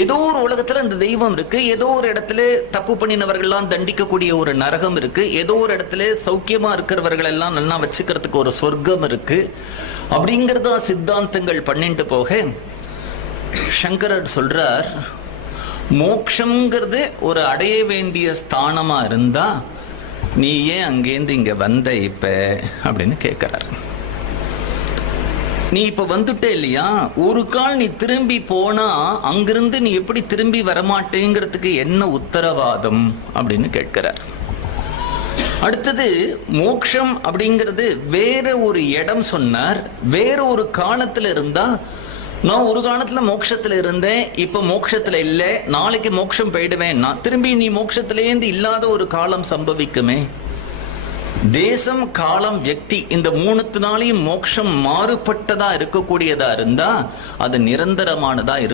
ஏதோ ஒரு உலகத்துல இந்த தெய்வம் இருக்கு, ஏதோ ஒரு இடத்துல தப்பு பண்ணினவர்கள்லாம் தண்டிக்கக்கூடிய ஒரு நரகம் இருக்கு, ஏதோ ஒரு இடத்துல சௌக்கியமா இருக்கிறவர்கள் எல்லாம் நல்லா வச்சுக்கிறதுக்கு ஒரு சொர்க்கம் இருக்கு. அப்படிங்கறத சித்தாந்தங்கள் பண்ணிட்டு போக சங்கரர் சொல்றார், மோட்சம்ங்கிறது ஒரு அடைய வேண்டிய ஸ்தானமா இருந்தா நீ ஏன் அங்கேருந்து இங்க வந்த இப்ப அப்படின்னு கேட்கிறார். நீ இப்ப வந்துட்ட இல்லையா, ஒரு கால் நீ திரும்பி போனா அங்கிருந்து நீ எப்படி திரும்பி வரமாட்டேங்கிறதுக்கு என்ன உத்தரவாதம் அப்படின்னு கேட்கிறார். அடுத்தது மோட்சம் அப்படிங்கிறது வேற ஒரு இடம் சொன்னார். வேற ஒரு காலத்துல இருந்தா, நான் ஒரு காலத்துல மோட்சத்துல இருந்தேன், இப்ப மோட்சத்துல இல்ல, நாளைக்கு மோட்சம் போயிடுவேன், நான் திரும்பி நீ மோட்சத்திலேருந்து இல்லாத ஒரு காலம் சம்பவிக்குமே. தேசம், காலம், வியக்தி இந்த மூணுத்தினாலையும் மோட்சம் மாறுபட்டதா இருக்கக்கூடியதா இருந்தா அது நிரந்தரமானதா